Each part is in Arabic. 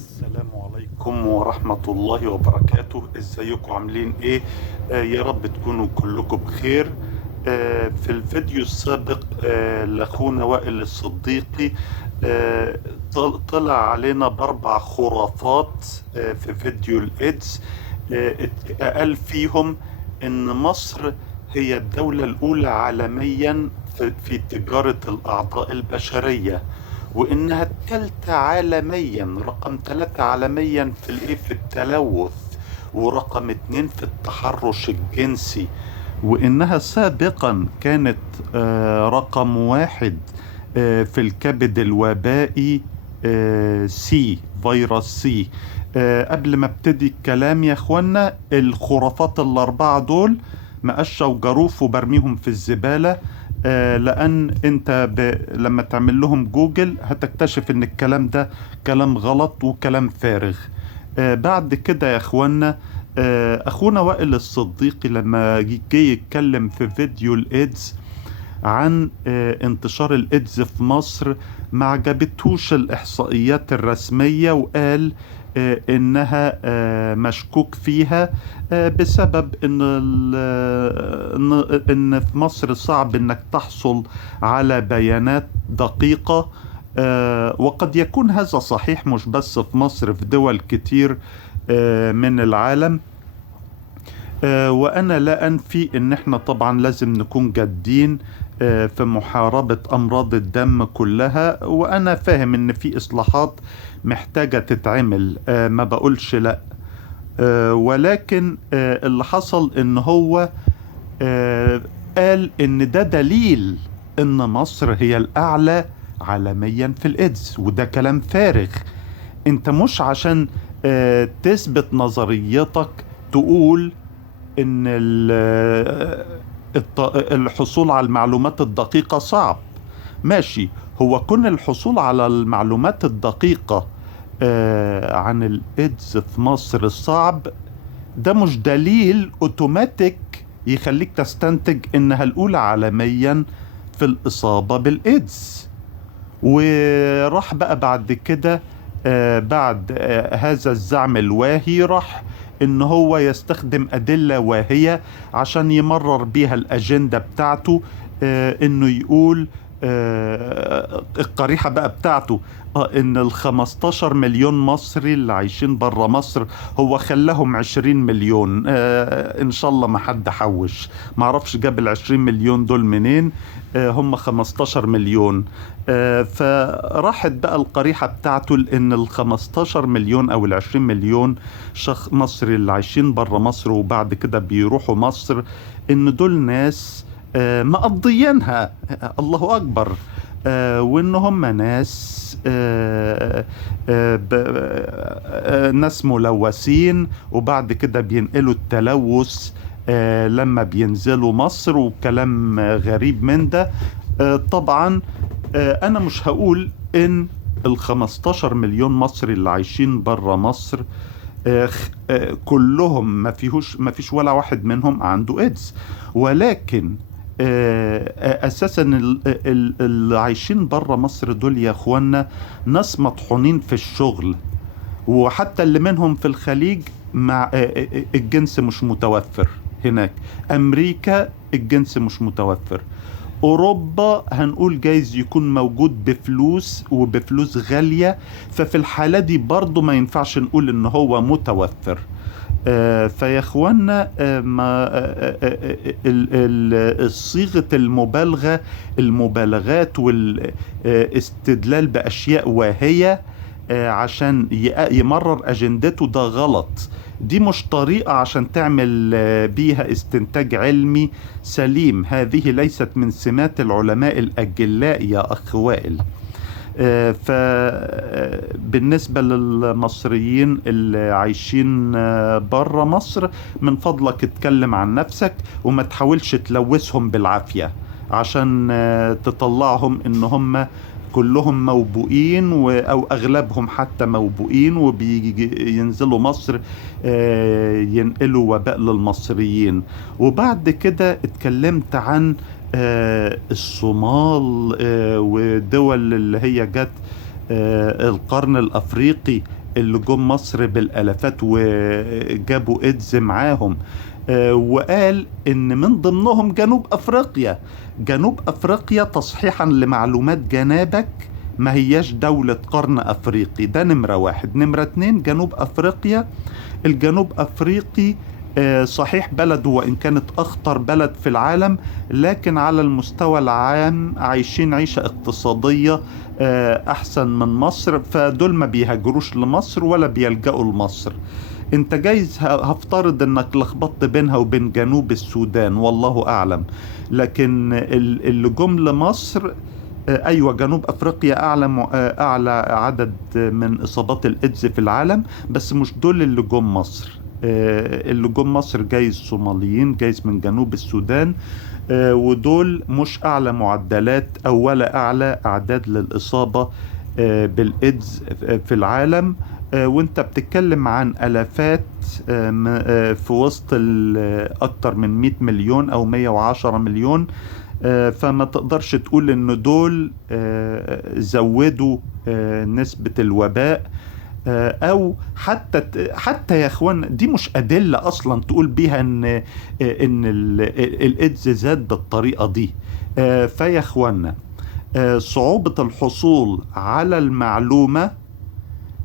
السلام عليكم ورحمة الله وبركاته. ازيكم عاملين ايه؟ يا رب تكونوا كلكم بخير. في الفيديو السابق لاخونا وائل الصديقي آه طلع علينا باربع خرافات في فيديو الايدز. قال فيهم ان مصر هي الدولة الاولى عالميا في تجارة الاعضاء البشرية، وانها الثالثة عالميا، رقم ثلاثة عالميا في الايه، في التلوث، ورقم اتنين في التحرش الجنسي، وانها سابقا كانت رقم واحد في الكبد الوبائي، سي، فيروس سي. قبل ما ابتدي الكلام يا اخوانا، الخرافات الاربعة دول مقشة وجروف وبرميهم في الزبالة. لان انت لما تعمل لهم جوجل هتكتشف ان الكلام ده كلام غلط وكلام فارغ. بعد كده يا اخوانا، اخونا وائل الصديقي لما جه يتكلم في فيديو الايدز عن انتشار الايدز في مصر، ما عجبتهوش الاحصائيات الرسمية، وقال انها مشكوك فيها بسبب ان في مصر صعب انك تحصل على بيانات دقيقة. وقد يكون هذا صحيح مش بس في مصر، في دول كتير من العالم. وانا لا انفي ان احنا طبعا لازم نكون جادين في محاربة امراض الدم كلها، وانا فاهم ان في اصلاحات محتاجة تتعمل، ما بقولش لا. ولكن اللي حصل ان هو قال ان ده دليل ان مصر هي الاعلى عالميا في الايدز، وده كلام فارغ. انت مش عشان تثبت نظريتك تقول ان الحصول على المعلومات الدقيقة صعب. ماشي، هو كون الحصول على المعلومات الدقيقة عن الايدز في مصر صعب، ده مش دليل اوتوماتيك يخليك تستنتج انها الاولى عالميا في الاصابة بالايدز. وراح بقى بعد كده بعد هذا الزعم الواهي، راح ان هو يستخدم ادلة واهية عشان يمرر بيها الاجندة بتاعته. انه يقول القريحة بقى بتاعته، ان ال15 مليون مصري اللي عايشين برا مصر هو خلاهم 20 مليون. ان شاء الله ما حد حوش، معرفش جاب ال20 مليون دول منين. هم 15 مليون. فراحت بقى القريحة بتاعته لان ال15 مليون او ال20 مليون شخص مصري اللي عايشين برا مصر وبعد كده بيروحوا مصر، ان دول ناس مقضيينها، الله اكبر. وان هم ناس ناس ملوثين، وبعد كده بينقلوا التلوث لما بينزلوا مصر، وكلام غريب من ده. طبعا انا مش هقول ان ال15 مليون مصري اللي عايشين برا مصر كلهم ما فيش ولا واحد منهم عنده ايدز، ولكن اساسا اللي عايشين برا مصر دول يا اخوانا ناس مطحونين في الشغل، وحتى اللي منهم في الخليج مع الجنس مش متوفر هناك. امريكا الجنس مش متوفر. اوروبا هنقول جايز يكون موجود بفلوس وبفلوس غالية، ففي الحالة دي برضو ما ينفعش نقول ان هو متوفر. فيا اخوانا، ما صيغة المبالغة، المبالغات والاستدلال بأشياء واهية عشان يمرر أجندته، ده غلط. دي مش طريقة عشان تعمل بيها استنتاج علمي سليم. هذه ليست من سمات العلماء الأجلاء يا أخ وائل. فبالنسبة للمصريين اللي عايشين برا مصر، من فضلك اتكلم عن نفسك وما تحاولش تلوثهم بالعافية عشان تطلعهم ان هم كلهم موبوئين، او اغلبهم حتى موبوئين وبينزلوا مصر ينقلوا وباء للمصريين. وبعد كده اتكلمت عن الصومال ودول اللي هي جت القرن الافريقي اللي جم مصر بالالافات وجابوا ايدز معاهم. وقال ان من ضمنهم جنوب افريقيا. جنوب افريقيا تصحيحا لمعلومات جنابك ما هياش دولة قرن افريقي، ده نمرة واحد. نمرة اتنين، جنوب افريقيا، الجنوب افريقي صحيح بلد وإن كانت أخطر بلد في العالم، لكن على المستوى العام عايشين عيشة اقتصادية أحسن من مصر، فدول ما بيهاجروش لمصر ولا بيلجأوا لمصر. انت جايز هفترض انك لخبطت بينها وبين جنوب السودان، والله اعلم. لكن اللي جم لمصر ايوه، جنوب افريقيا اعلى عدد من اصابات الايدز في العالم، بس مش دول اللي جم مصر. اللي جم مصر جايز صوماليين، جايز من جنوب السودان، ودول مش اعلى معدلات او ولا اعلى اعداد للاصابة بالايدز في العالم. وانت بتتكلم عن الافات في وسط اكتر من 100 مليون او 110 مليون. فما تقدرش تقول ان دول زودوا نسبة الوباء، او حتى يا اخوان دي مش ادلة اصلا تقول بيها ان الايدز زاد بالطريقة دي. فيا اخوانا، صعوبة الحصول على المعلومة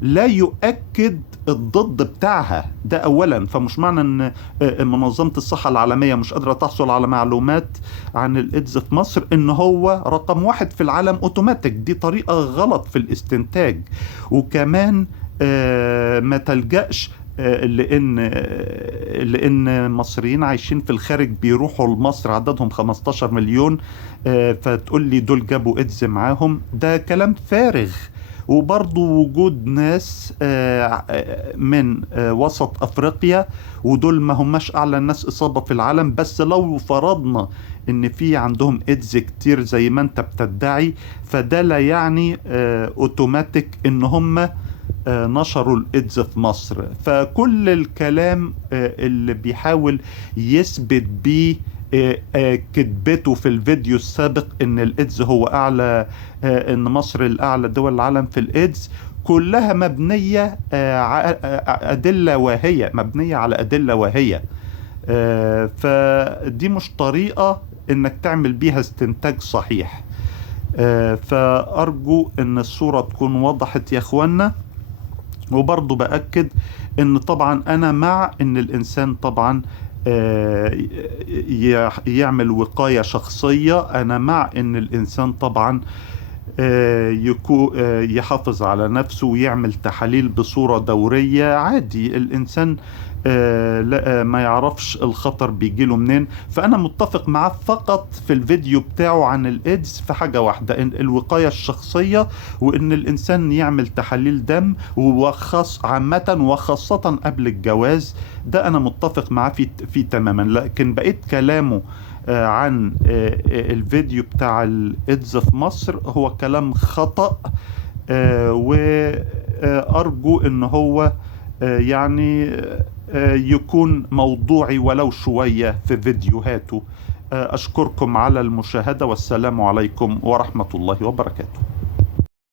لا يؤكد الضد بتاعها، ده اولا. فمش معنى ان منظمة الصحة العالمية مش قادرة تحصل على معلومات عن الايدز في مصر ان هو رقم واحد في العالم اوتوماتيك. دي طريقة غلط في الاستنتاج. وكمان ما تلجأش لان مصريين عايشين في الخارج بيروحوا لمصر عددهم 15 مليون، فتقول لي دول جابوا ايدز معاهم، ده كلام فارغ. وبرضو وجود ناس من وسط افريقيا، ودول ما هماش اعلى الناس اصابة في العالم، بس لو فرضنا ان في عندهم ايدز كتير زي ما انت بتدعي، فده لا يعني اوتوماتيك ان هم نشروا الايدز في مصر. فكل الكلام اللي بيحاول يثبت بيه كذبته في الفيديو السابق ان الايدز هو اعلى، ان مصر الاعلى دول العالم في الايدز، كلها مبنية ادلة واهية، مبنية على ادلة واهية. فدي مش طريقة انك تعمل بيها استنتاج صحيح. فارجو ان الصورة تكون وضحت يا اخوانا. وبرضو بأكد ان طبعا انا مع ان الانسان طبعا يعمل وقاية شخصية. انا مع ان الانسان طبعا يحافظ على نفسه ويعمل تحاليل بصورة دورية عادي. الإنسان لا ما يعرفش الخطر بيجيله منين. فأنا متفق معاه فقط في الفيديو بتاعه عن الإيدز في حاجة واحدة، إن الوقاية الشخصية، وإن الإنسان يعمل تحاليل دم عامة وخاصة قبل الجواز. ده أنا متفق معاه فيه تماما. لكن بقيت كلامه عن الفيديو بتاع الإيدز في مصر هو كلام خطأ، وأرجو إن هو يعني يكون موضوعي ولو شوية في فيديوهاته. أشكركم على المشاهدة، والسلام عليكم ورحمة الله وبركاته.